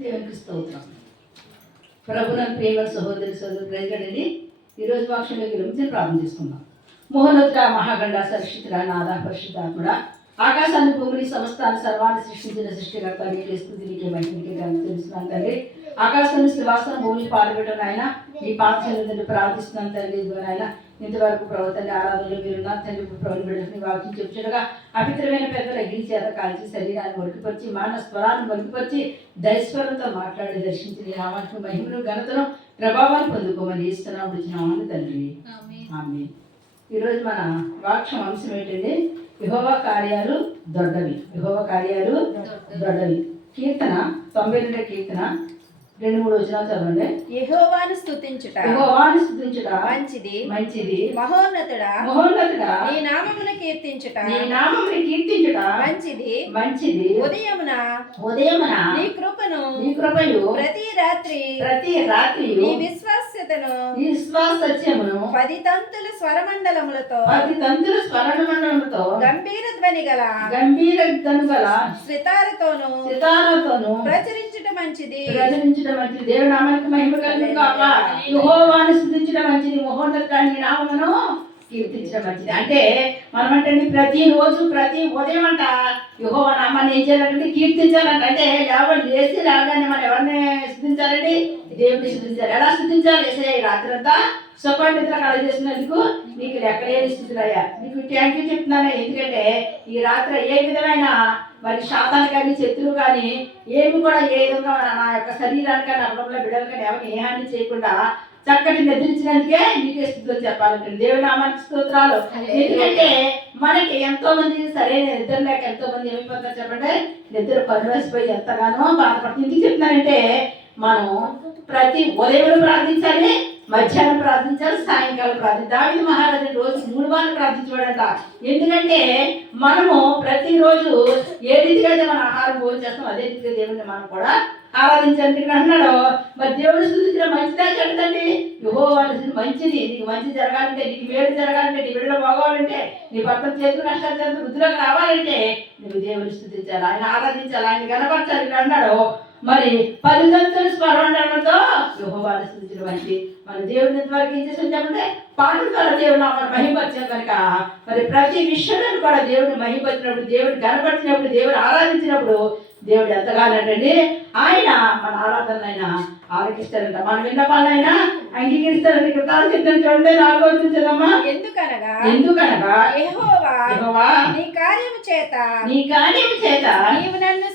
దేవునికి స్తోత్రం. ప్రభునందు ప్రేమ సహోదరి ప్రజలండి, ఈరోజు వాక్యంలో గురించి ప్రార్థన చేసుకుందాం. మోహనోత్తర మహాగండ సరక్షితుడ నాదా పరిశుద్ధాత్ముడ, ఆకాశాన్ని భూమిని సమస్తాన్ని సర్వాన్ని సృష్టించిన సృష్టికర్త నీకే స్తుతి, నీకే మహిమకే తెలుస్తున్నాను తండ్రి. ఆకాశాన్ని శ్వాసం భూమిని పాల్గొట్టడం ఆయన మీ పాత్రలను ప్రార్థిస్తున్నాను తండ్రి. ఆయన ఇంతవరకు ప్రభుత్వాన్ని ఆరాధనలో మీరు నా తండ్రి ప్రభుత్వ బిడ్డని వాక్యం చెప్పుచుండగా అపిత్రమైన పెద్దల అగ్ని చేత కాల్చి శరీరాన్ని వణుకుపరిచి మాన స్వరాన్ని వణుకుపరిచి దైస్వరంతో మాట్లాడి దర్శించి నామానికి మహిమను ఘనతను ప్రభావాన్ని పొందుకోమని ఇస్తున్నాం వచ్చినామని తండ్రి. ఆమె. ఈరోజు మన వాక్యం అంశం ఏంటంటే యెహోవా కార్యాలు దొడ్డవి. యెహోవా కార్యాలు దొడ్డవి. కీర్తన 92 కీర్తన 2-3 వచనాలు చదవండి. యెహోవాను స్తుతించుట మంచిది మంచిది, మహోన్నతుడా నీ నామమును కీర్తించుట మంచిది మంచిది, ఉదయమున నీ కృపను ప్రతి రాత్రి నీ విశ్వాస్యతను 10 తంతుల స్వరమండలములతో గంభీర ధ్వని గల సితారతోను ప్రచురించుట మంచిది. దేవుని నామానికి మహిమ కలుగును గాక. యెహోవాను స్తుతించడం మంచిది, మహోన్నతుని నామమును కీర్తించడం మంచిది. అంటే మనం అంటే ప్రతిరోజు ప్రతి ఉదయం అంట యెహోవా నామాన్ని ఏం చేయాలంటే కీర్తించాలంట. అంటే లేచి రాగానే మనం ఎవరిని స్తుతించాలండి? దేవుడిని స్తుతించాలి. ఎలా స్తుతించాలి? ఈ రాత్రి అంతా స్వపండితులు కళ చేసినందుకు నీకు లెక్కలేని స్థితులయ్యా, నీకు థ్యాంక్ యూ చెప్తున్నాను. ఎందుకంటే ఈ రాత్రి ఏ విధమైన మరి శాతాలు కానీ శత్రువు కానీ ఏమి కూడా ఏ విధంగా నా యొక్క శరీరానికి నా కుటుంబంలో బిడ్డలు కానీ ఎవరిని ఏ హాని చేయకుండా చక్కటి నిద్రించినందుకే నీకే స్థితులు చెప్పాలంటే దేవుని నామానికి స్తోత్రాలు. ఎందుకంటే మనకి ఎంతో మంది సరైన నిద్ర లేక ఎంతో మంది ఏమైపోతారు చెప్పండి, నిద్ర పనివేసిపోయి ఎంతగానో బాధపడుతుంది. ఎందుకు చెప్తున్నానంటే మనం ప్రతి ఉదయం ప్రార్థించాలి, మధ్యాహ్నం ప్రార్థించాలి, సాయంకాలం ప్రార్థించాలి. దావీదు మహారాజు రోజు 3 మార్లు ప్రార్థించబడంట. ఎందుకంటే మనము ప్రతిరోజు ఏ రీతిగా అయితే మన ఆహారం భోజనం చేస్తాం అదే రీతిగా దేవుడిని మనం కూడా ఆరాధించండి అంటున్నాడు. మరి దేవుడు స్తుతించడం మంచిదా చెడుతండి? యెహోవా మంచిది. నీకు మంచి జరగాలంటే, నీకు మేలు జరగాలంటే, నీ బిడ్డలో బాగోవాలంటే, నీ భర్త చేతులు కష్టాలు చేతులు వృద్ధిలోకి రావాలంటే నువ్వు దేవుని స్తుతించాలి, ఆయన ఆరాధించాలి, ఆయన కనపరచాలి అన్నాడు. మరి 10 తంతుల స్వరమండలంతో యెహోవాను స్తుతించడం మంచిది. మన దేవుడిని ఎంతవరకు ఏం చేసాం చెప్పండి, పాటల ద్వారా దేవుడు నామని మహిమపరిచాం కనుక మరి ప్రతి విషయంలో కూడా దేవుడిని మహిమపరిచినప్పుడు, దేవుడిని కనపరిచినప్పుడు, దేవుడు ఆరాధించినప్పుడు దేవుడు ఎంతగానంటండి ఆయన మన ఆరాధన అయినా ఆలకిస్తారంట, మన విన్నపాలైనా అంగీకరిస్తారంట. కృతాలు చెప్తాను చూడండి. 4వ వచనం చదవమ్మా. ఎందుకనగా యెహోవా నీ కార్యము చేత నీవు నన్ను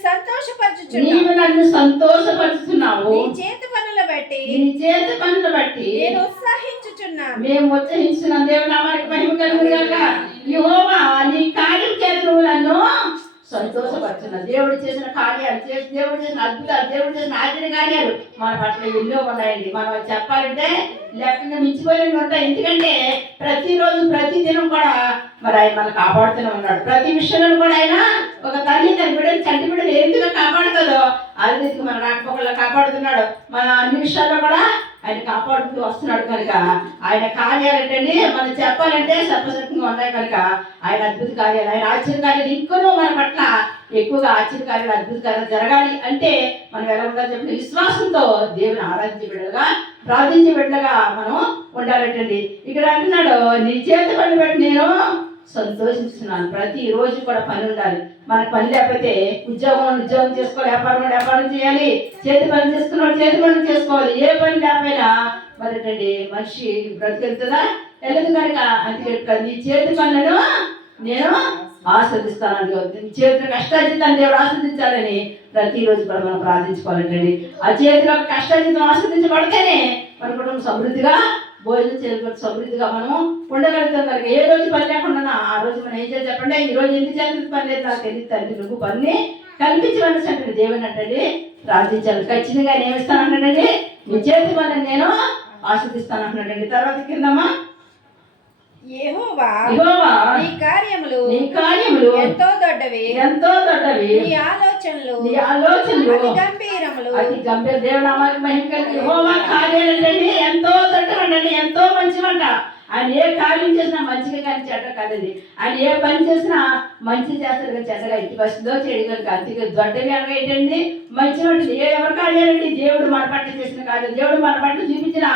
సంతోషపరచుచున్నావు. నీ చేతి పనులు బట్టి నేను ఉత్సాహించుచున్నాను. మేము ఉత్సాహించున్నాం. దేవుని నామానికి మహిమ కలుగును గాక. యెహోవా నీ కార్యం చేత నువ్వు నన్ను సంతోషపడుతున్నారు. దేవుడు చేసిన కార్యాలు, దేవుడు చేసిన అద్భుతాలు, దేవుడు చేసిన ఆశ్చర్య కార్యాలు మన పట్ల ఎన్నో ఉన్నాయండి. మనం చెప్పాలంటే లెక్కగా మించిపోలేని ఉంటాయి. ఎందుకంటే ప్రతిరోజు ప్రతి దినం కూడా మరి ఆయన మనం కాపాడుతూనే ఉన్నాడు. ప్రతి విషయంలో కూడా ఆయన ఒక తల్లి తన బిడ్డలు చంటి బిడ్డలు ఏ విధంగా కాపాడుతుందో అదే రీతిగా మన రాకపోకల్లో కాపాడుతున్నాడు. మన అన్ని విషయాల్లో కూడా ఆయన కాపాడుతూ వస్తున్నాడు కనుక ఆయన కార్యాలు ఏంటండి మనం చెప్పాలంటే సర్వసత్యంగా ఉన్నాయి కనుక ఆయన అద్భుత కార్యాలు, ఆయన ఆశ్చర్య కార్యాలు ఇంకొనూ మన పట్ల ఎక్కువగా ఆశ్చర్య కార్యాలు, అద్భుత కార్యాలు జరగాలి అంటే మనం ఎలా ఉండాలి చెప్పండి, విశ్వాసంతో దేవుని ఆరాధించే బిడ్డలుగా, ప్రార్థించే బిడ్డలుగా మనం ఉండాలంటండి. ఇక్కడ అంటున్నాడు నీ చేతి పని బట్టి నేను సంతోషిస్తున్నాను. ప్రతిరోజు కూడా పని ఉండాలి. మనకు పని లేకపోతే ఉద్యోగం చేసుకోవాలి, వ్యాపారం చేయాలి, చేతి పని చేసుకున్నాడు చేతి పని చేసుకోవాలి. ఏ పని లేకపోయినా మరి మనిషి బ్రతికెళ్తుందా? వెళ్ళదు కనుక అందుకే నీ చేతి పనులను నేను ఆస్వాదిస్తాను. నీ చేతిలో కష్టార్జితాన్ని దేవుడు ఆస్వాదించాలని ప్రతిరోజు కూడా మనం ప్రార్థించుకోవాలంటండి. ఆ చేతిలో కష్టార్జితం ఆస్వాదించబడితేనే మన కుటుంబం సమృద్ధిగా భోజనం చేయబడి సమృద్ధిగా మనము ఉండగలుగుతాం కనుక ఏ రోజు పని లేకుండా ఆ రోజు మనం ఏం చేయాలి చెప్పండి, ఈ రోజు ఎందుకు చేతులకు పని లేదు నాకు తెలియదు తండ్రి, నువ్వు పని కల్పించవలసి అంటే దేవుని అంటండి ప్రార్థించాలి. ఖచ్చితంగా నేను ఇస్తానంటాడండి, నీ చేతి పని నేను ఆస్వాదిస్తాను అంటున్నాడండి. తర్వాత కిందమ్మా యెహోవా నీ కార్యములు ఎంతో దొడ్డవి, నీ ఆలోచనలు అతి గంభీరములు. దేవుని నామానికి మహిమ కలుగును. యెహోవా కార్యాలు ఎంతో దొడ్డవండి, ఎంతో మంచివంట. ఆయన ఏ కార్యం చేసినా మంచిగా కానీ చెడ్డ కాదండి. ఆయన ఏ పని చేసినా మంచి చేస్తారు కానీ చెడ్డగా ఇంటికి వస్తుందో చెడుగా అందుకే దొడ్డగా అనగా ఏంటండి మంచి మనుషులు ఎవరి కార్యాలండి దేవుడు మన పట్ల చేసిన కార్యాలు దేవుడు మన పట్ల చూపించిన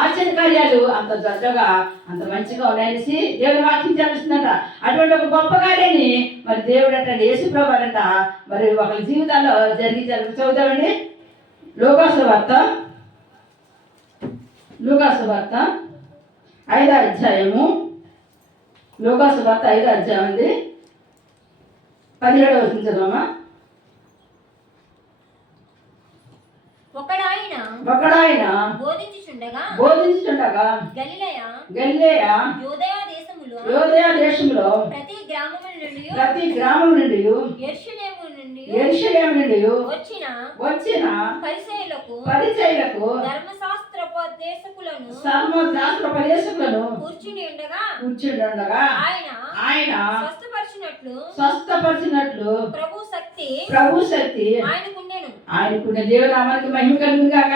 ఆశ్చర్య కార్యాలు అంత దొడ్డగా అంత మంచిగా ఉన్నాయనేసి దేవుడు వాక్యం తెలుస్తుందంట. అటువంటి ఒక గొప్ప కార్యాన్ని మరి దేవుడు అంటే యేసుప్రభు అంట మరి ఒకరి జీవితాల్లో జరిగి చదువుతామండి. లూకాసు వార్త 5వ అధ్యాయము. లూకాసు వార్త 5వ అధ్యాయం అండి 17వ వచనం చదవమ్మా. ఒకడాయన బోధించుచుండగా గలిలయ యూదయ దేశములో ప్రతి గ్రామం నుండి యెరూషలేము నుండి వచ్చిన పరిసయ్యులకు ధర్మశాస్త్రోపదేశకులను కూర్చుని ఉండగా ఆయన స్వస్థపరిచినట్లు ప్రభు శక్తి ఆయనకున్న దేవుడు నామానికి మహిమ కలుగును గాక.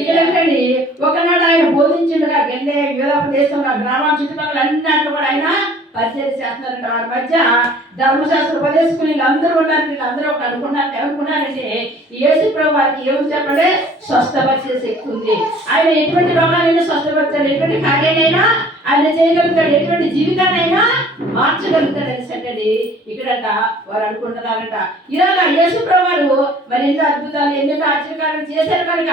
ఇక్కడండి ఒకనాడు ఆయన బోధించుండగా గల్లే యూదా దేశంలో గ్రామాల చుట్టుపక్కల అన్నింటిలో కూడా ఆయన పరిచయం చేస్తున్నారంట. వారి మధ్య ధర్మశాస్త్ర ఉపదేశకులు వీళ్ళందరూ ఉన్నారు. వీళ్ళందరూ ఒక ఏమనుకున్నారంటే యేసు ప్రభు వారికి ఏమి చెప్పండి స్వస్థపరిచే శక్తి ఉంది. ఆయన ఎటువంటి రోగాలైనా స్వస్థపరుస్తాడు, ఎటువంటి కార్యాలైనా ఆయన చేయగలుగుతాడు, ఎటువంటి జీవితాన్నైనా మార్చగలుగుతాడు అనేసండి ఇక్కడంట వారు అనుకుంటున్నారంట. ఇలాగ యేసు ప్రభు వారు మరి ఎన్నో అద్భుతాలు ఎన్నో ఆశ్చర్యకార్యాలు చేశారు కనుక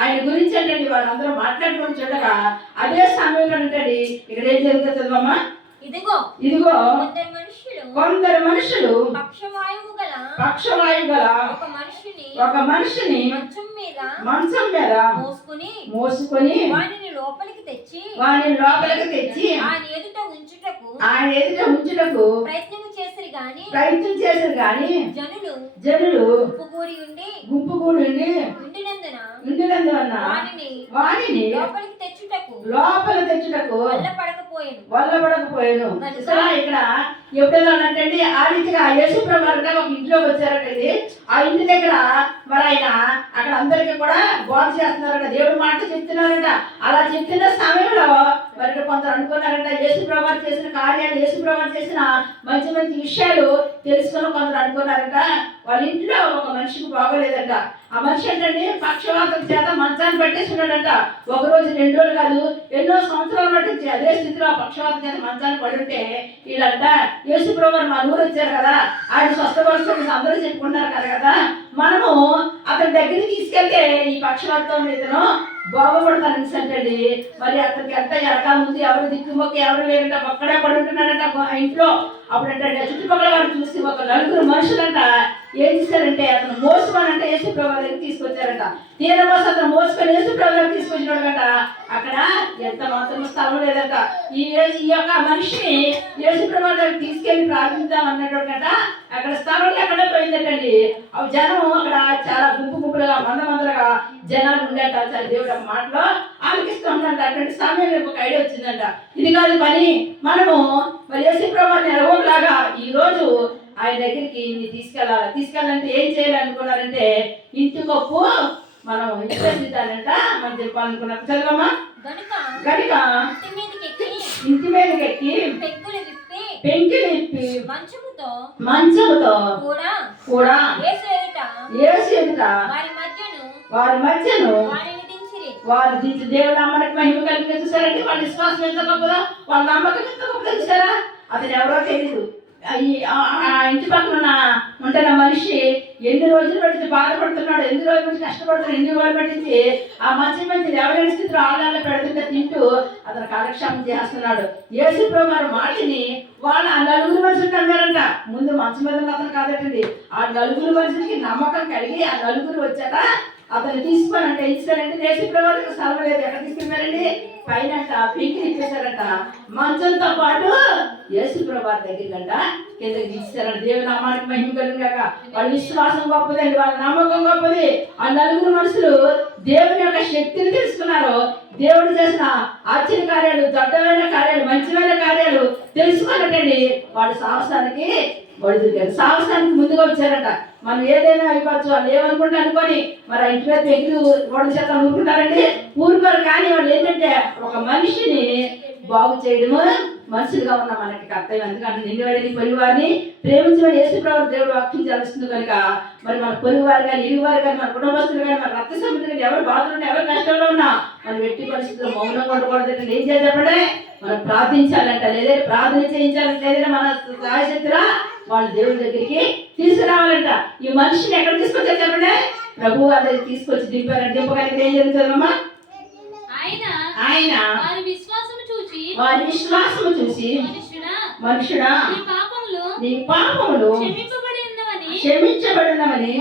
ఆయన గురించి అంటండి వాళ్ళందరూ మాట్లాడుకుని చూడగా అదే సమయంలో అంటండి ఇక్కడ ఏం జరుగుతుంది అమ్మా. ఇదిగో కొందరు మనుషులు పక్షవాయువు గల ఒక మనిషిని మంచం మీద మోసుకొని వానిని లోపలికి తెచ్చి ఆయన ఎదుట ఉంచుటకు ప్రయత్నం చేసిరి గాని జనులు గుంపు కూడి ఉండినందున వానిని లోపలికి తెచ్చుటకు వల్లపడకపోయాను. ఇక్కడ ఎప్పుడైనా అంటే ఆ రీతిగా యేసు ప్రభు ఒక ఇంట్లోకి వచ్చారటండి. ఆ ఇంటి దగ్గర మరి ఆయన అక్కడ అందరికీ కూడా బోధ చేస్తున్నారట, దేవుడు మాట చెప్తున్నారట. అలా చెప్తున్న సమయంలో మరి కొందరు అనుకున్నారట యేసు ప్రభు చేసిన కార్యాలు, యేసు ప్రభు చేసిన మంచి మంచి విషయాలు తెలుసుకుని కొందరు అనుకున్నారట వాళ్ళ ఇంట్లో ఒక మనిషికి బాగోలేదట. ఆ మనిషి ఏంటండి పక్షవాతం చేత మంచాన్ని పట్టేసి ఉన్నాడంట. ఒక రోజు 2 రోజులు కాదు ఎన్నో సంవత్సరాల మట్టి అదే స్థితిలో ఆ పక్షవాతం చేత మంచాన్ని పడుంటే వీళ్ళంట యేసు ప్రభు మా ఊరు వచ్చారు కదా, ఆయన స్వస్థపరుస్తుంది అందరూ చెప్పుకుంటారు కదా, మనము అతని దగ్గరికి తీసుకెళ్తే ఈ పక్షవాతం ఇతను బాగుపడతాను అంటండి. మరి అతనికి ఎంత ఎరకా ఉంది, ఎవరు దిక్కుమొక్క ఎవరు లేరంట, ఒక్కడే పడుంటున్నాడంట ఇంట్లో. అప్పుడు అంటే చుట్టుపక్కల వారు చూసి ఒక 4 మనుషులంట ఏం చేశారంటే అతను మోసుకోనంటే యేసు ప్రభు దగ్గరికి తీసుకొచ్చారంట. తీరమోస అతను మోసుకొని యేసు ప్రభు దగ్గర తీసుకొచ్చినాడంట. అక్కడ ఎంత మాత్రం స్థలం లేదంట. ఈ యొక్క మనిషిని యేసు ప్రభు దగ్గర తీసుకెళ్లి ప్రార్థిద్దాం అన్నట్టు అక్కడ స్థలం ఎక్కడ పోయిందటండి. ఆ జనం అక్కడ చాలా గుంపులుగా మందలుగా జనాలు ఉండేట. దేవుడు ఒక మాటలో ఆలకిస్తూ ఉన్నాడు. అటువంటి సమయం ఒక ఐడియా వచ్చిందంట. ఇది కాదు పని, మనము మరి యేసు ప్రభువుని ఎరగోలాగా ఈ రోజు ఆయన దగ్గరికి తీసుకెళ్ళాలంటే ఏం చేయాలనుకున్నారంటే ఇంటి కప్పు మనం ఇచ్చేసిద్దానంట మనం చెప్పాలనుకున్నాం. చదవమ్మా. గనుక ఇంటి మీదకి ఎక్కి పెంకులు విప్పి మంచముతో కూడా యేసు ఎదుట వారి మధ్యను వారు దించి దేవుడు నామానికి మహిమ కలిగి చూసారంటే వాళ్ళ విశ్వాసం ఎంత గొప్పదో, వాళ్ళ నమ్మకం ఎంత గొప్పదో చూసారా. అతను ఎవరో తెలియదు. ఇంటి పక్కన ఉంటున్న మనిషి ఎన్ని రోజులు పట్టించి బాధపడుతున్నాడు, ఎన్ని రోజులు పట్టి కష్టపడుతున్నాడు, ఎన్ని రోజులు పట్టించి ఆ మంచి ఎవరైనా స్థితిలో ఆళ్ళల్లో పెడుతుంటే తింటూ అతను కాలక్షేపం చేస్తున్నాడు. యేసు ప్రభు వారి మాటని వాళ్ళు ఆ 4 మనుషులు అన్నారంట. ముందు మంచం మీద అతను కాదటండి. ఆ 4 మనుషులకి నమ్మకం కలిగి ఆ 4 వచ్చాక అతను తీసుకోనంటే ఇచ్చారంటే యేసు ప్రభు స్థలం లేదు. ఎక్కడ తీసుకెళ్ళారండి? పైన పీకి ఇచ్చేసారంట. మంచంతో పాటు యేసు ప్రభు దగ్గరికంట కిందకి తీసారంట. దేవుని నామానికి మహిమ కలుగుగాక. వాళ్ళ విశ్వాసం గొప్పదండి, వాళ్ళ నమ్మకం గొప్పది. ఆ 4 మనుషులు దేవుని యొక్క శక్తిని తెలుసుకున్నారు. దేవుడు చేసిన ఆశ్చర్య కార్యాలు, దొడ్డమైన కార్యాలు, మంచిమైన కార్యాలు తెలుసుకున్నట్టండి వాళ్ళు సాహసానికి సాహసానికి ముందుగా వచ్చారట. మనం ఏదైనా అయిపోవచ్చు వాళ్ళు ఏమనుకుంటే అనుకొని మరి ఇంటి మీద ఎగురు 2 శాతం ఊరుకుంటారండి, ఊరుకోరు. కానీ వాళ్ళు ఏంటంటే ఒక మనిషిని బాగు చేయడము మనుషులుగా ఉన్న మనకి కర్తవ్యం. ఎందుకంటే నిన్ను వాడి నీ పొరుగు వారిని ప్రేమించమని యేసుప్రభువు దేవుడు వాక్యం చేస్తుంది కనుక మరి మన పొరుగు వారు కానీ ఇరుగు వారు కానీ మన కుటుంబస్తులు కానీ మన రక్త సంబంధులు కానీ ఎవరు బాధలు ఉన్నా ఎవరు కష్టంలో ఉన్నా మనం ఎట్టి పరిస్థితుల్లో మౌనం కొట్టకూడదు. ఏం చేయాలి చెప్పండి? మనం ప్రార్థించాలంట, లేదా ప్రార్థన చేయించాలంట, లేదా మన సహాయశక్తిరా వాళ్ళ దేవుడి దగ్గరికి తీసుకురావాలంట. ఈ మనిషిని ఎక్కడ తీసుకొచ్చారు చెప్పండి? ప్రభు వాళ్ళ దగ్గర తీసుకొచ్చి దింపారంట. దింపగలిగితే ఏం జరుగుతుందమ్మా? ఆయన వారి విశ్వాసము చూసి మనుషుడా నీ పాపములు క్షమించబడినవని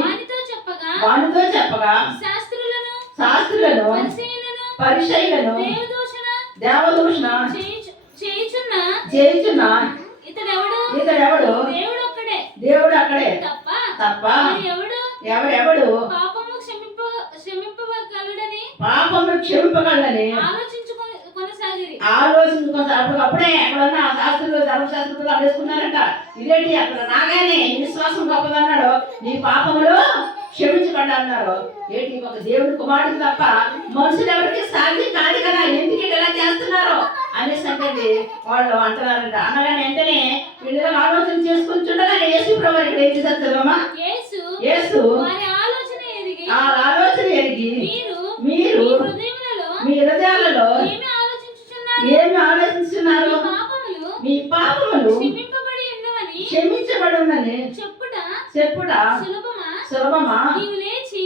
వానితో చెప్పగా శాస్త్రులను పరిసయ్యులను దేవదూషణ చేయుచున్న ఇతడెవడు? దేవుడు అక్కడే తప్ప ఎవరెవడు పాపము క్షమింపగలడని ఆలోచించుకొని అప్పుడే ఎక్కడన్నా శాస్త్రులు ధర్మశాస్త్రులు అడుగుతున్నారంట. ఇదేంటి అక్కడ నాగానే విశ్వాసం గొప్పదన్నాడు, నీ పాపములు క్షమించబడ్డా అన్నారు. ఏంటి ఒక దేవుడి కుమారుడు తప్ప మనుషులు ఎవరికి సాధ్యం కాదు కదా, ఎందుకు ఇలా చేస్తున్నారు అనేసి అంటే వాళ్ళు అంటున్నారంట. అనగానే వెంటనే వీళ్ళు ఆలోచన చేసుకుని చూడగానే యేసు ప్రభు ఇక్కడ ఏం చేస్తారమ్మా? యేసు ఆ ఆలోచన ఎరిగి మీరు మీ హృదయాలలో ఏమి ఆలోచిస్తున్నారు? మీ పాపములు క్షమించబడి ఉన్నని చెప్పుట సులభమా? నీవు లేచి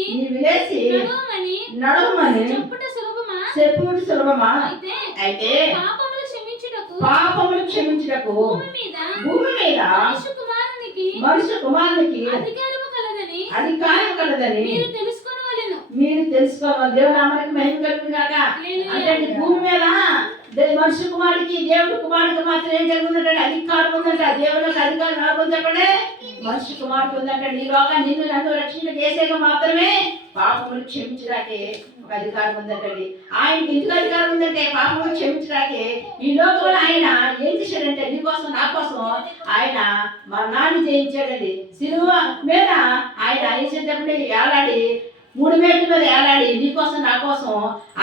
నడవమని చెప్పుట సులభమా? అయితే పాపములు క్షమించుటకు భూమి మీద మనుష్య కుమారునికి అధికారం కలదని మీరు తెలుసుకోవాలి. దేవుడు నామానికి మహిమ కలుగును గాక. అంటే భూమి మీద మనుష్య కుమారుడికి దేవుడి కుమారుడికి మాత్రం ఏం జరుగుతుందంటే అధికారం ఉందంట. దేవుడికి అధికారం రాకుండా చెప్పండి మనుష్య కుమారుడికి ఉందంటే నీ లోకాన్ని నిన్ను నన్ను రక్షణ చేసేగా మాత్రమే పాపములు క్షమించడాకే ఒక అధికారం ఉందంటండి. ఆయనకి ఎందుకు అధికారం ఉందంటే పాపములు క్షమించడాకే ఈ లోకంలో ఆయన ఏం చేశాడంటే నీకోసం నా కోసం ఆయన మరణాన్ని జయించాడండి. శిలువ మీద ఆయన అనిచేటప్పుడు ఏలాడి 3 మేట్ల మీద ఏలాడి నీకోసం నా కోసం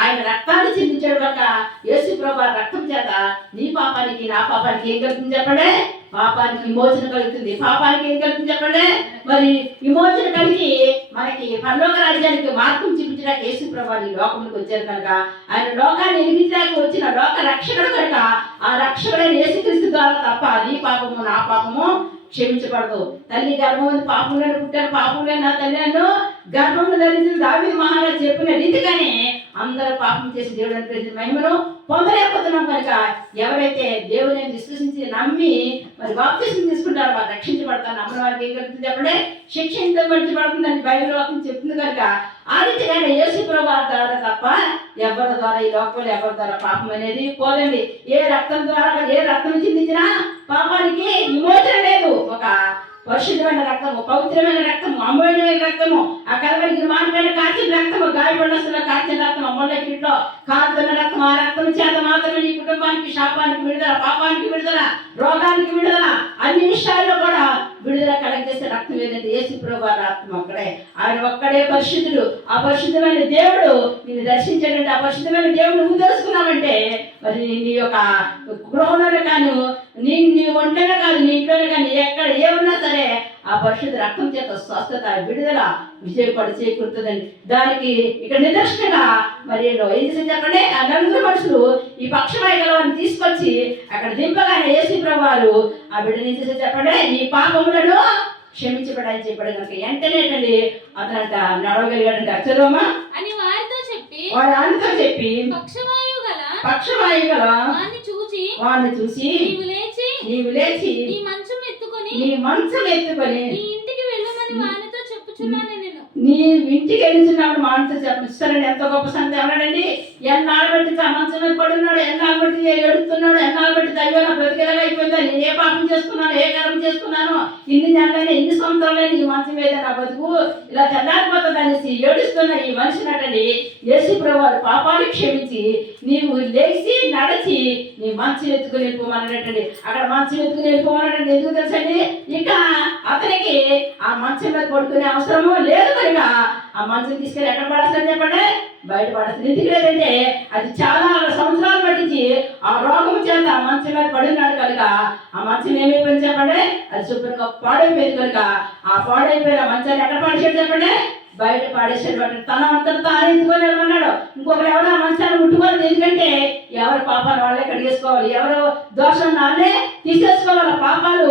ఆయన రక్తాన్ని చిందించాడు కనుక యేసు ప్రభు రక్తం చేత నీ పాపానికి నా పాపానికి ఏం కలుగుతుంది చెప్పండి? పాపానికి విమోచన కలుగుతుంది. పాపానికి ఏం కలుగుతుంది చెప్పండి? మరి విమోచన కలిగి మనకి పరలోక రాజ్యానికి మార్గం చూపించడానికి యేసు ప్రభు ఈ లోకంలోకి వచ్చారు కనుక ఆయన లోకాన్ని నిర్మించడానికి వచ్చిన లోక రక్షకుడు కనుక ఆ రక్షకుడైన యేసుక్రీస్తు ద్వారా తప్ప నీ పాపము నా పాపము క్షమించబడదు. తల్లి గర్భంలో పాపంలో పుట్టారు, పాపంలో నా తల్లి నన్ను గర్భంలో ధరించిన దావీదు మహారాజు చెప్పిన రీతిగానే అందరూ పాపం చేసి దేవుడు అనిపించిన మహిమను పొందలేకపోతున్నాం కనుక ఎవరైతే దేవుని విశ్వసించి నమ్మి మరి బాప్తిసం తీసుకుంటారో వారు రక్షించబడతారు. నమ్మని వారికి ఏం కలుగుతుంది చెప్పండి? శిక్షించబడుతుందని బైబిల్ వాక్యం చెప్తుంది కనుక ఆ రీతిగానే యేసు ప్రభువు ద్వారా తప్ప ఎవరి ద్వారా ఈ లోకంలో ఎవరి ద్వారా పాపం అనేది పోదండి. ఏ రక్తం ద్వారా ఏ రక్తం చిందించినా పాపానికి విమోచన లేదు. ఒక పరిశుద్ధమైన రక్తము, పవిత్రమైన రక్తము, అమూల్యమైన రక్తము, ఆ కలవరికి మానపైన కాచిన రక్తము, గాయపడిన కాచిన రక్తం, అమ్మలకిట్లో కారుతున్న రక్తం, ఆ రక్తం చేత మాత్రమే నీ కుటుంబానికి శాపానికి విడుదల, పాపానికి విడుదల, రోగానికి విడుదల, అన్ని విషయాల్లో కూడా విడుదల కలగజేసే రక్తం ఏదంటే యేసు ప్రభువు రక్తం ఒక్కడే. ఆయన ఒక్కడే పరిశుద్ధుడు. ఆ పరిశుద్ధమైన దేవుడు నిన్ను దర్శించాడంటే ఆ పరిశుద్ధమైన దేవుడు నువ్వు తెలుసుకున్నావంటే మరి నీ యొక్క గృహంలోనే కాను నీ ఒంట్లోనే కాదు నీ ఇంట్లోనే కానీ ఎక్కడ ఏమన్నా సరే ఆ పరిశుద్ధ రక్తం చేత స్వస్థత విడుదల విజయపడి చేకూరుతుందండి. దానికి ఇక్కడ నిదర్శనంగా మరి ఏం చేసి చెప్పండి? ఆ 4 మనుషులు ఈ పక్షమై గలవారిని తీసుకొచ్చి అక్కడ దింపగానే యేసు ప్రభువు ఆ బిడ్డని చేసి చెప్పండి నీ పాపములను క్షమించబడని చెప్పాడు కనుక వెంటనేటండి అతనంట నడవగలిగాడంట. చదువమ్మా అని వారితో చెప్పి పక్షవాయు గల వాడిని చూసి నీవు లేచి నీ మంచం ఎత్తుకొని నీ ఇంటికి వెళ్ళమని వానితో చెప్పుచున్నాను. నీ ఇంటికి వెళ్ళిచున్నాడు మాటతో చెప్పిస్తారండి. ఎంత గొప్ప సంగతి ఎవరండి? ఎన్నాళ్ళు బట్టి మంచం మీద పడున్నాడు, ఎన్నాళ్ళు బట్టి ఏడుస్తున్నాడు, ఎన్నాళ్ళు బట్టి దైవం బ్రతికేలాగా అయిపోయిందా, నేను ఏ పాపం చేసుకున్నాను, ఏ కర్మ చేసుకున్నాను, ఇన్ని నెలలైనా ఇన్ని సంవత్సరాలైనా ఈ మంచం మీద నా బతుకు ఇలా తెల్లారిపోతుంది అనేసి ఏడుస్తున్న ఈ మనిషినటండి యేసు ప్రభువు పాపాలు క్షమించి నీవు లేచి నడిచి నీ మంచం ఎత్తుకుని వెళ్ళిపోమన్నాడండి. అక్కడ మంచం ఎత్తుకుని వెళ్ళిపోమన్నాడండి. ఎందుకు తెలుసండి? ఇక అతనికి ఆ మంచం మీద పడుకునే అవసరము లేదు. కనుక ఆ మంచం తీసుకెళ్ళి ఎక్కడ పడేస్తారని చెప్పండి, బయట పడేస్తారు. ఎందుకు లేదంటే అది చాలా సంవత్సరాలు పట్టించి ఆ రోగం చేత ఆ మంచం మీద పడినాడు కనుక ఆ మంచం ఏమైపోయింది చెప్పండి, అది శుభ్రంగా పాడైపోయింది కనుక ఆ పాడైపోయిన మంచాన్ని ఎక్కడ పడేసాడు చెప్పండి, బయట పాడేసాడు. బట్టి తన అంతటి తాను ఎత్తుకొని వెళ్ళమన్నాడు. ఇంకొకరు ఎవరు ఆ మంచాన్ని ముట్టుకోలేదు. ఎందుకంటే ఎవరి పాపాలు వాళ్ళే కడిగేసుకోవాలి, ఎవరు దోషం వాళ్ళే తీసేసుకోవాలి. పాపాలు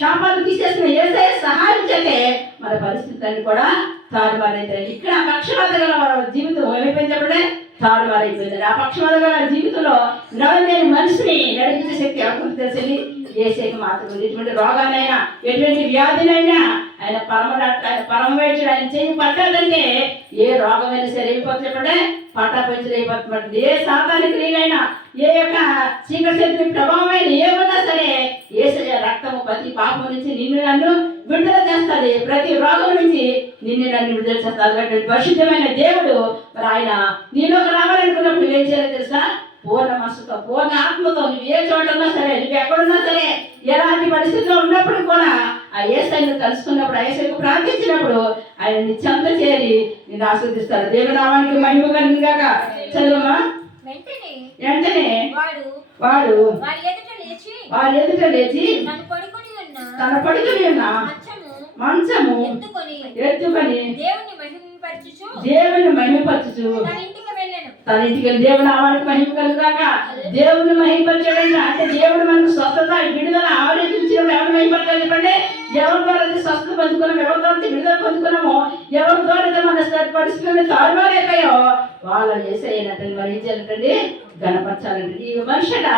శాపాలు తీసేసిన యేసయ్య సహాయం చేస్తే మన పరిస్థితులన్నీ కూడా తారుమారైతే. ఇక్కడ పక్షపాత గల జీవితం ఏమైపోయింది చెప్పండి, తారుమారైపోయింది. ఆ పక్షపాత గల జీవితంలో నడవలేని మనిషిని నడిపించే శక్తి ఎవరికి తెలిసింది, యేసయ్యకి మాత్రం. ఎటువంటి రోగానైనా ఎటువంటి వ్యాధినైనా ఆయన పరమ వైద్యుడు. ఆయన చేయి పట్టాలంటే ఏ రోగమైనా సరే అయిపోతుంది చెప్పండి, పట్టాపంచులు అయిపోతుంది. ఏ సాతాని క్రియలైనా ఏ యొక్క చీకటి ప్రభావమైన ఏమన్నా సరే యేసయ్య రక్తము ప్రతి పాపం నుంచి నిన్ను నన్ను విడుదల చేస్తుంది, ప్రతి రోగం నుంచి నిన్ను నన్ను విడుదల చేస్తుంది. కాబట్టి పరిశుద్ధమైన దేవుడు మరి ఆయన నీలోకి రావాలనుకున్నప్పుడు ఏం చేయాలో తెలుసా, పూర్ణ మనసుతో పూర్ణ ఆత్మతో నువ్వు ఏ చోట ఉన్నా సరే, నువ్వు ఎక్కడున్నా సరే, ఎలాంటి పరిస్థితిలో ఉన్నప్పుడు కూడా ఆ యేసయ్యను కలుసుకున్నప్పుడు, ఆ యేసయ్యకు ప్రార్థించినప్పుడు ఆయన నీ చెంత చేరి నేను ఆస్వాదిస్తాడు. దేవునామానికి మహిమ కలుగును గాక. చదువమ్మా. వెంటనే వాడు వారి ఎదుట లేచి తన పడుకుని ఉన్న మంచము ఎత్తుకొని దేవుని మహిమపరచుచు తన ఇంటికి వెళ్ళి దేవుని నామానికి మహిమ కలుగాక. దేవుని మహిమపరచడం అంటే దేవుడు మనకు స్వస్థత విడుదల ఆలోచించినప్పుడు ఎవరు మహిమపరచాలి చెప్పండి, ఎవరి ద్వారా స్వస్థత పొందుకున్నాము, ఎవరి ద్వారా విడుదల పొందుకున్నామో, ఎవరి ద్వారా మన పరిస్థితులను తారుమారైపోయో వాళ్ళని యేసయ్యనంటే మరి ఏం చేయాలంటండి, గణపరచాలండి. ఈ మనుషుడ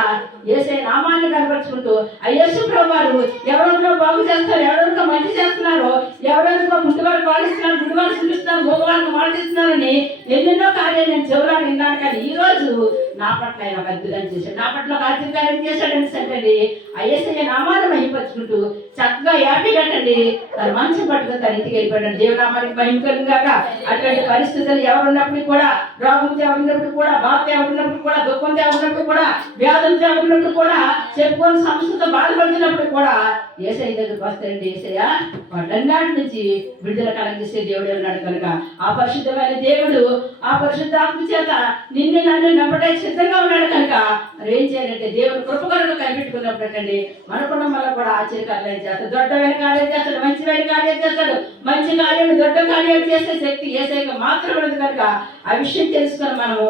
యేసయ్య నామాన్ని కనపరుచుకుంటూ ఆ యేసు ప్రభువారు ఎవరెవరికో బాగు చేస్తారు, ఎవరెవరికో మంచి చేస్తున్నారు, ఎవరెవరికో ముందువారు పాలిస్తున్నారు, గుడివారు చూపిస్తున్నారు, గోగవారికి మాటిస్తున్నారని ఎన్నెన్నో కార్యాలు నేను చెవురాలు విన్నాను. కానీ ఈ రోజు నా పట్ల ఆయన ఒక అద్భుతం చేశాడు, నా పట్ల ఒక ఆశ్చర్యం చేశాడని సంటండి. ఆ యేసయ్య నామాన్ని మహిమపరుచుకుంటూ చక్కగా యాపీ కట్టండి తన మంచం పట్టుకుని తన ఇంటికి వెళ్ళిపోయాడు. దేవునామానికి మహిమ కలుగాక. అటువంటి పరిస్థితులు ఎవరున్నప్పుడు కూడా, రోగంతో ఎవరున్నప్పుడు కూడా, బాధతో ఎవరున్నప్పుడు కూడా, దుఃఖంతో ఉన్నప్పుడు కూడా, వ్యాధులతో ఉన్నప్పుడు కూడా, చెప్పుకొని సంస్థతో బాధపడుతున్నప్పుడు కూడా యేసయ్య దగ్గరికి వస్తారండి. యేసయ్య వాటన్నిటి నుంచి విడుదల కలగజేసే దేవుడు ఉన్నాడు కనుక ఆ పరిశుద్ధమైన దేవుడు ఆ పరిశుద్ధ ఆత్మ చేత నిన్ను నన్ను నమ్మడానికి సిద్ధంగా ఉన్నాడు కనుక మరి ఏం చేయాలంటే దేవుడు కృప కొరకు కనిపెట్టుకున్నప్పుడు అండి మనకున్న వల్ల కూడా ఆశ్చర్యకార్యాలు చేస్తాడు, దొడ్డమైన కార్యాలు చేస్తాడు, మంచిమైన కార్యాలు చేస్తాడు. మంచి కార్యాలు దొడ్డ కార్యాలు చేసే శక్తి యేసయ్యకి మాత్రమే ఉంది కనుక ఆ విషయం తెలుసుకొని మనము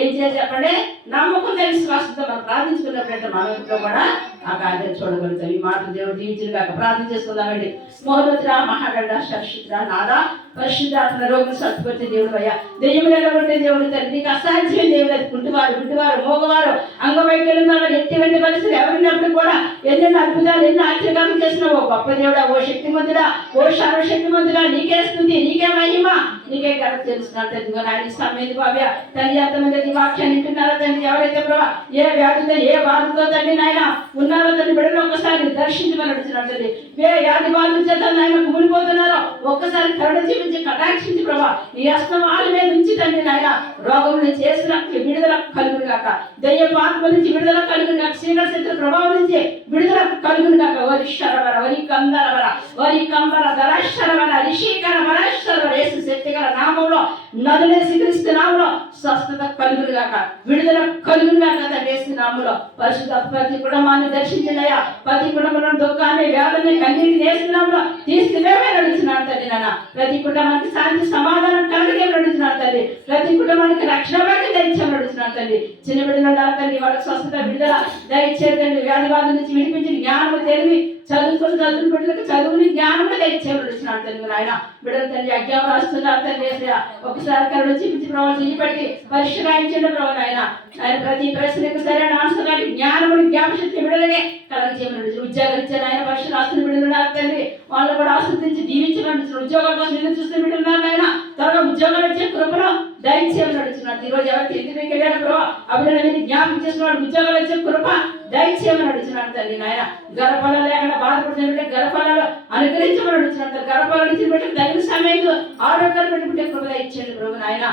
ఏం చేయాలి చెప్పండి, నమ్మకం విశ్వాసంతో మనం ప్రార్థించుకున్నప్పుడు మన ఇంట్లో కూడా ఆ కార్యాలు చూడగలుగుతాం. ఈ మాటలు దేవుడు దీవించిన కాక ప్రార్థన చేసుకుందామండి. మహోన్నతుడ మహాగణ సరస్వతుడ నాదా పరిశుద్ధాత్మ రోగులు సత్పరిచే దేవుడు అయ్యా, దెయ్యములలో ఉంటే దేవుడు తండ్రి నీకు అసాధ్యమైన దేవుడు. అది గుడ్డివారు మోగవారు అంగవైకల్యం వారు ఎట్టి పరిస్థితులు ఎవరినప్పుడు కూడా ఎన్నెన్నో అద్భుతాలు ఎన్నో ఆశ్చర్యాలు చేసిన ఓ గొప్ప దేవుడా, ఓ శక్తిమంతుడా, ఓ సర్వశక్తిమంతుడా, నీకే స్తుతి, నీకే మహిమ, నీకే గర్వ తెలుస్తున్నాడు తండ్రి. ఆయన సమేది బావ్య తండ్రి ఎంతమంది వాక్యాన్ని వింటున్నారో తండ్రి, ఎవరైతే ప్రభావ ఏ వ్యాధితో ఏ బాధతో తండ్రి నాయన ఉన్నారో తండ్రి బిడ్డలు ఒక్కసారి దర్శించమని అడుగుతున్నాడు తండ్రి. ఏ వ్యాధి బాధ చేత నాయన కుమిలిపోతున్నారో ఒక్కసారి కరుణ చూపించి కటాక్షించి ప్రభావ నీ హస్తం వాళ్ళ మీద ఉంచి తండ్రి నాయన రోగం నుంచి చేసిన విడుదల కలుగును గాక, దయ్య పాత్మ నుంచి విడుదల కలుగును గాక, శ్రీనశక్తుల ప్రభావం నుంచి విడుదల కలుగును గాక. వరి శరవర వరి కందరవర వరి కంబర ధరశరవర రిషికర వరశరవర యేసు శక్తిగల నామంలో నదులేసి క్రీస్తు నామంలో స్వస్థత కలుగును గాక, విడుదల కలుగును గాక. తండ్రి యేసు నామంలో పరిశుద్ధ ప్రతి కుటుంబాన్ని దర్శించినయా, ప్రతి కుటుంబంలో దుఃఖాన్ని వ్యాధిని కన్నీటిని యేసు నామంలో తీసుకునేమే నడుస్తున్నాడు తండ్రి. నాన్న ప్రతి కుటుంబానికి శాంతి సమాధానం కలగజేయమని నడుస్తున్నాడు తండ్రి. ప్రతి కుటుంబానికి రక్షణ భాగ్యం దయచేయమని నడుస్తున్నాడు తండ్రి. చిన్న బిడ్డలు తండ్రి వాళ్ళకి స్వస్థత విడుదల దయచేయండి. వ్యాధి బాధ నుంచి విడిపించి జ్ఞానము తెలివి చదువుకుని బిడ్డలకు చదువుని జ్ఞానము దయచేయమని నడుస్తున్నాడు తండ్రి. ఆయన బిడ్డలు తండ్రి అజ్ఞానం రాస్తున్నారు తండ్రి. ఒకసారి కరుణ చూపించి ప్రభావం చేయబట్టి పరీక్ష రాయించండి ప్రభావం. ఆయన ప్రతి ప్రశ్నకు సరైన ఆన్సర్ కానీ జ్ఞానముని జ్ఞాపశక్తి బిడ్డలనే కలగజేయమని ఉద్యోగాలు ఇచ్చారు ఆయన. పరీక్ష రాస్తున్న బిడ్డలు ఉన్నారు తండ్రి, వాళ్ళు కూడా ఆస్వాదించి దీవించమని ఉద్యోగాల కోసం ఎదురు చూస్తున్న బిడ్డలు ఉన్నారు ఆయన. త్వరగా ఉద్యోగాలు వచ్చే కృపను దయచేయమని అడుగుతున్నాడు. ఈరోజు ఎవరికి ఇంటికి వెళ్ళారు ప్రభావ ఆ బిడ్డల మీద జ్ఞాపకం చేస్తున్నాడు. ఉద్యోగాలు వచ్చే కృప దయచేయమని అడుగుతున్నాడు తండ్రి. నాయన గర్భఫలం లేకుండా బాధపడుతున్న బిడ్డ గర్భఫలాలు అనుగ్రహించమని అడుగుతున్నాడు. గర్భఫలాలు ఇచ్చిన బిడ్డ తగిన సమయంలో ఆరోగ్యాలు పెట్టుకుంటే కృప దయచేయండి ప్రభు. నాయన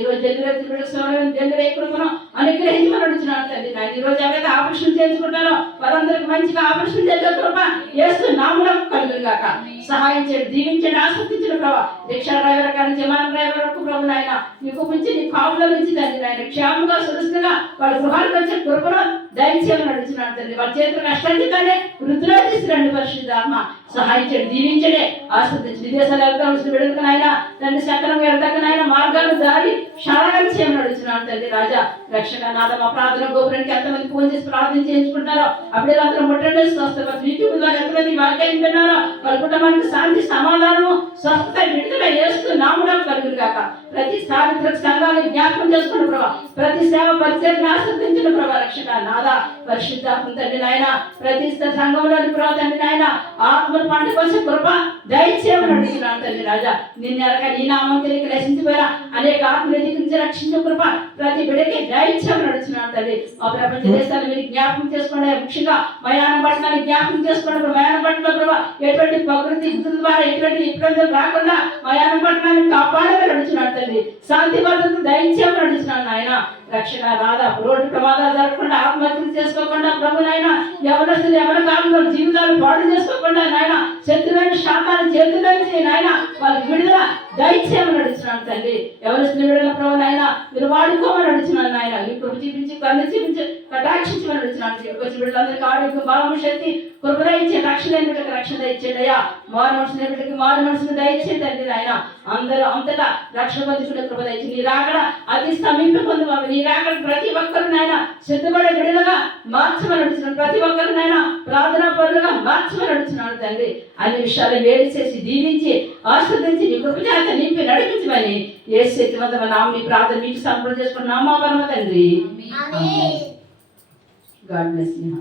ఈరోజు డెలివరీ కృపను అనుగ్రహించమని అడుగుతున్నాడు తండ్రి. నాయన ఈరోజు ఎవరైతే ఆపరేషన్ చేయించుకుంటారో వారందరికి మంచిగా ఆపరేషన్ చేసే కృప యేసు నామములో కలుగును గాక. సహాయం చేయండి, దీవించండి, ఆస్వాదించిన ప్రభావ రిక్షా డ్రైవర్ కానీ విమాన డ్రైవర్ వరకు ప్రభు నాయన నీకు నుంచి నీ కాపుల నుంచి తండ్రి నాయన క్షేమంగా సురక్షితంగా వాళ్ళ గృహానికి వచ్చే కృపను దయచేయమని అడుగుతున్నాడు తండ్రి. వాళ్ళ చేతులు కష్టాన్ని వృద్ధిలో తీసుకురండి పరిశుద్ధాత్మ. సహాయం చేయండి, దీవించండి, ఆస్వాదించి విదేశాలు వెళ్తాల్సిన బిడ్డలకు నాయన తండ్రి సక్రమంగా వెళ్తాక నాయన మార్గాలు దారి క్షాళనం చేయమని అడుగుతున్నాడు తండ్రి. రాజా రక్షణ నాద మా ప్రార్థన గోపురానికి ఎంతమంది ఫోన్ చేసి ప్రార్థన చేయించుకుంటారో అప్పుడే అందరూ ముట్టండి స్వస్థ యూట్యూబ్ ద్వారా ఎంతమంది వాక్యం వింటున్నారో వాళ్ళ కుటుంబానికి శాంతి సమాధానము స్వస్థత విడుదల చేస్తూ నామములో కలుగును గాక. ప్రతి సార్వత్రిక సంఘాన్ని జ్ఞాపకం చేసుకున్న ప్రభావ ప్రతి సేవ పరిచయాన్ని ఆస్వాదించిన ప్రభావ రక్షణ నాద పరిశుద్ధాత్మ తండ్రి నాయన ప్రతి సంఘంలోని ప్రభావ తండ్రి నాయన ఆత్మలు పండుకొచ్చే కృప దయచేయమని అడుగుతున్నాను తండ్రి. రాజా నిన్నెరగా నీ నామం తెలియక రక్షించిపోయినా అనేక ఆత్మలు ఎదిగించి రక్షించే కృప ప్రతి బిడ్డకి దయచేయమని అడుగుతున్నాను తండ్రి. మా ప్రపంచ దేశాన్ని మీరు జ్ఞాపకం చేసుకోండి, ముఖ్యంగా మయాన పట్టణాన్ని జ్ఞాపకం చేసుకోండి. మయాన పట్టణంలో ప్రభావ ఎటువంటి ప్రకృతి విపత్తుల ద్వారా ఎటువంటి ఇబ్బందులు రాకుండా మయాన పట్టణాన్ని కాపాడమని అడుగుతున్నాను తండ్రి. శాంతి భద్రతను దయచేయమని అడుగుతున్నాను ఆయన. రక్షణ రాదా రోడ్డు ప్రమాదాలు జరగకుండా ఆత్మహత్యలు చేసుకోకుండా ప్రభు నాయన ఎవరస్తులు ఎవరి కాలంలో జీవితాలు పాడు చేసుకోకుండా నాయన శత్రువైన శాతాన్ని చేతుల్లోంచి నాయన వాళ్ళకి విడుదల దయచేయమని అడుగుతున్నాను తండ్రి. ఎవరిస్తున్న విడుదల ప్రభు నాయన మీరు వాడుకోమని అడుగుతున్నాను నాయన. ఇప్పుడు చూపించి కన్ను చూపించి కటాక్షించమని అడుగుతున్నాను. వచ్చి బిడ్డలందరికీ ఆరోగ్యం బలము శక్తి కృప దయచే రక్షణ బిడ్డకి రక్షణ దయచేయండి అయ్యా. మారు మనసుని బిడ్డకి మారు మనసుని దయచేయండి తండ్రి నాయన. అందరూ అంతటా రక్షణ పొందుకునే కృప దయచేయండి. నీ రాకడ అతి సమీప పొందు నీ రాకడ ప్రతి ఒక్కరు నాయన సిద్ధపడే బిడ్డలుగా మార్చమని అడుగుతున్నాను. ప్రతి ఒక్కరు నాయన ప్రార్థనా పరులుగా మార్చమని అడుగుతున్నాను తండ్రి. అన్ని విషయాలు వేడి చేసి దీవించి ఆస్వాదించి నీ కృప చేత నింపి నడిపించమని యేసు శక్తివంతమైన నామమున ప్రార్థన మీకు సమర్పణ చేసుకున్న నామా పరమ తండ్రి. God bless you.